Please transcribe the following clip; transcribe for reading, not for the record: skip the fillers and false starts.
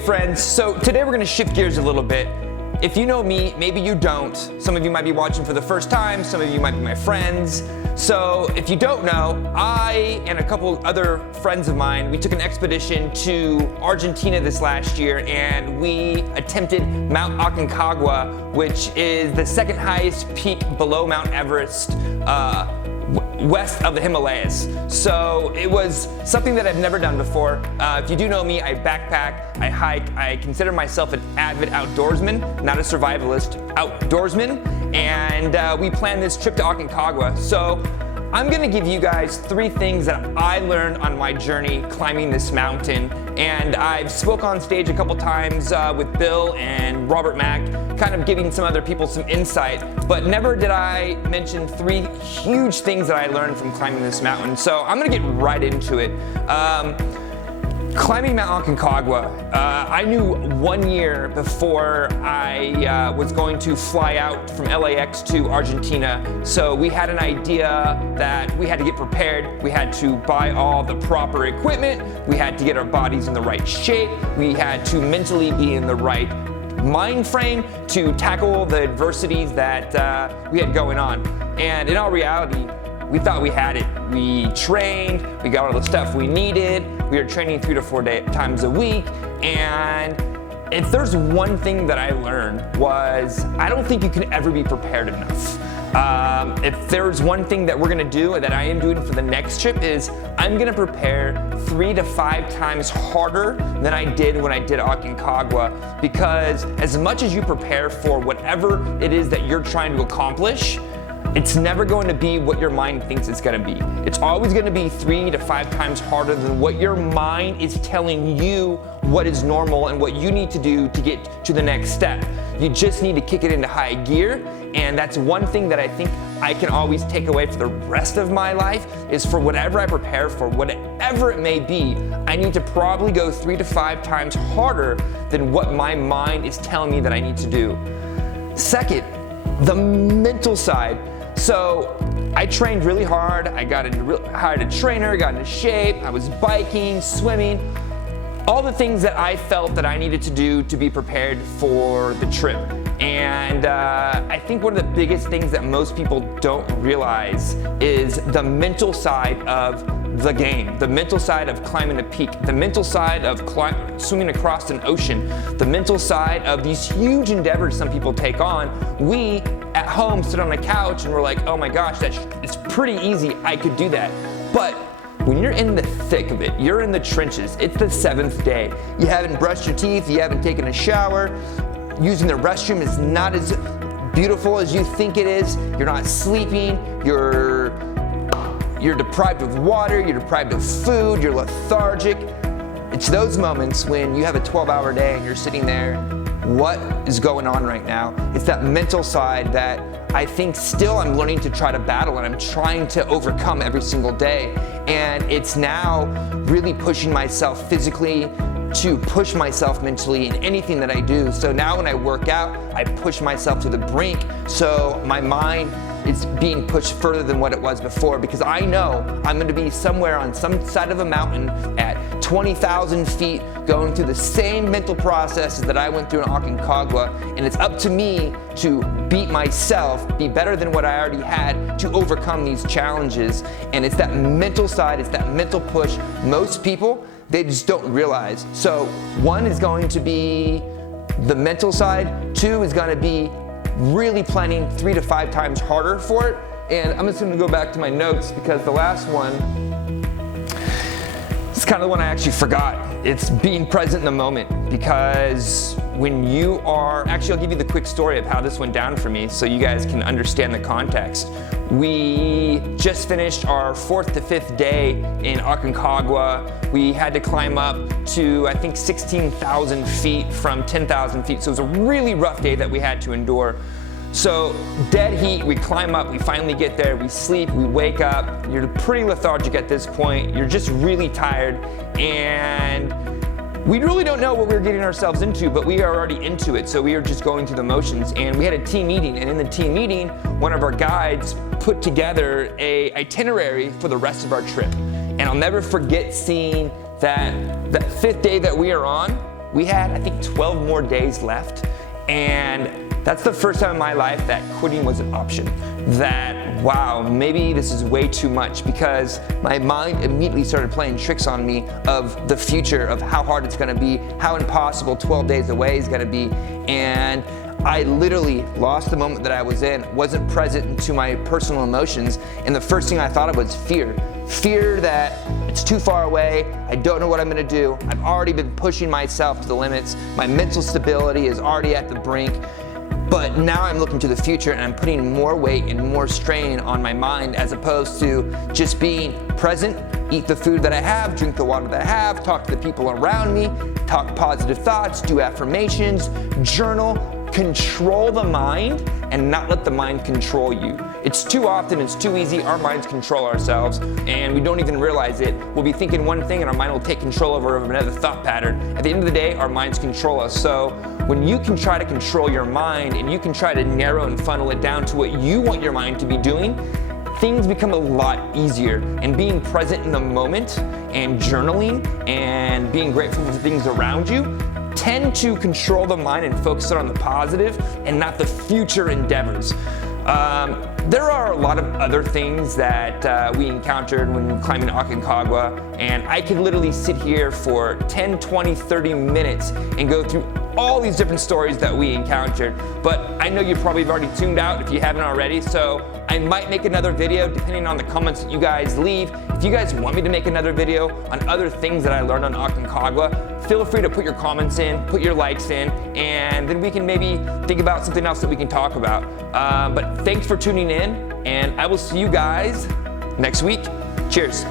friends, so today we're gonna shift gears a little bit. If you know me, maybe you don't. Some of you might be watching for the first time, some of you might be my friends. So if you don't know, I and a couple other friends of mine, we took an expedition to Argentina this last year and we attempted Mount Aconcagua, which is the second highest peak below Mount Everest, west of the Himalayas. So it was something that I've never done before. If you do know me, I backpack, I hike, I consider myself an avid outdoorsman, not a survivalist, outdoorsman, and we planned this trip to Aconcagua. So I'm gonna give you guys 3 things that I learned on my journey climbing this mountain. And I've spoke on stage a couple times with Bill and Robert Mack, kind of giving some other people some insight, but never did I mention 3 huge things that I learned from climbing this mountain. So I'm gonna get right into it. Climbing Mount Aconcagua, I knew 1 year before I was going to fly out from LAX to Argentina. So we had an idea that we had to get prepared. We had to buy all the proper equipment. We had to get our bodies in the right shape. We had to mentally be in the right mind frame to tackle the adversities that we had going on. And in all reality, we thought we had it. We trained, we got all the stuff we needed. We were training 3 to 4 times a week. And if there's one thing that I learned was, I don't think you can ever be prepared enough. If there's one thing that we're gonna do, and that I am doing for the next trip, is I'm gonna prepare 3 to 5 times harder than I did when I did Aconcagua. Because as much as you prepare for whatever it is that you're trying to accomplish, it's never going to be what your mind thinks it's going to be. It's always going to be 3 to 5 times harder than what your mind is telling you what is normal and what you need to do to get to the next step. You just need to kick it into high gear, and that's one thing that I think I can always take away for the rest of my life, is for whatever I prepare for, whatever it may be, I need to probably go 3 to 5 times harder than what my mind is telling me that I need to do. Second, the mental side. So I trained really hard. I hired a trainer, got into shape. I was biking, swimming, all the things that I felt that I needed to do to be prepared for the trip. And I think one of the biggest things that most people don't realize is the mental side of the game, the mental side of climbing a peak, the mental side of swimming across an ocean, the mental side of these huge endeavors some people take on. We at home sit on a couch and we're like, oh my gosh, it's pretty easy, I could do that. But when you're in the thick of it, you're in the trenches, it's the 7th day, you haven't brushed your teeth, you haven't taken a shower, using the restroom is not as beautiful as you think it is, you're not sleeping, you're deprived of water, you're deprived of food, you're lethargic. It's those moments when you have a 12-hour day and you're sitting there, what is going on right now? It's that mental side that I think still I'm learning to try to battle and I'm trying to overcome every single day. And it's now really pushing myself physically to push myself mentally in anything that I do. So now when I work out, I push myself to the brink, so my mind is being pushed further than what it was before, because I know I'm gonna be somewhere on some side of a mountain at 20,000 feet going through the same mental processes that I went through in Aconcagua, and it's up to me to beat myself, be better than what I already had to overcome these challenges. And it's that mental side, it's that mental push most people, they just don't realize. So 1 is going to be the mental side, 2 is gonna be really planning 3 to 5 times harder for it. And I'm just gonna go back to my notes because the last one, it's kind of the one I actually forgot. It's being present in the moment, because when you are, actually I'll give you the quick story of how this went down for me so you guys can understand the context. We just finished our 4th to 5th day in Aconcagua. We had to climb up to, I think, 16,000 feet from 10,000 feet. So it was a really rough day that we had to endure. So dead heat, we climb up, we finally get there, we sleep, we wake up, you're pretty lethargic at this point, you're just really tired, and we really don't know what we were getting ourselves into, but we are already into it, so we are just going through the motions. And we had a team meeting, and in the team meeting, one of our guides put together a itinerary for the rest of our trip. And I'll never forget seeing that 5th day that we are on, we had, I think, 12 more days left. And that's the first time in my life that quitting was an option. That, wow, maybe this is way too much, because my mind immediately started playing tricks on me of the future, of how hard it's gonna be, how impossible 12 days away is gonna be. And I literally lost the moment that I was in, wasn't present to my personal emotions, and the first thing I thought of was fear. Fear that it's too far away, I don't know what I'm gonna do, I've already been pushing myself to the limits, my mental stability is already at the brink, but now I'm looking to the future and I'm putting more weight and more strain on my mind, as opposed to just being present, eat the food that I have, drink the water that I have, talk to the people around me, talk positive thoughts, do affirmations, journal, control the mind and not let the mind control you. It's too often, it's too easy, our minds control ourselves and we don't even realize it. We'll be thinking one thing and our mind will take control over another thought pattern. At the end of the day, our minds control us. So when you can try to control your mind and you can try to narrow and funnel it down to what you want your mind to be doing, things become a lot easier. And being present in the moment and journaling and being grateful for things around you tend to control the mind and focus it on the positive and not the future endeavors. There are a lot of other things that we encountered when climbing Aconcagua, and I could literally sit here for 10, 20, 30 minutes and go through all these different stories that we encountered. But I know you probably have already tuned out if you haven't already, so I might make another video depending on the comments that you guys leave. If you guys want me to make another video on other things that I learned on Aconcagua, feel free to put your comments in, put your likes in, and then we can maybe think about something else that we can talk about. But thanks for tuning in, and I will see you guys next week. Cheers.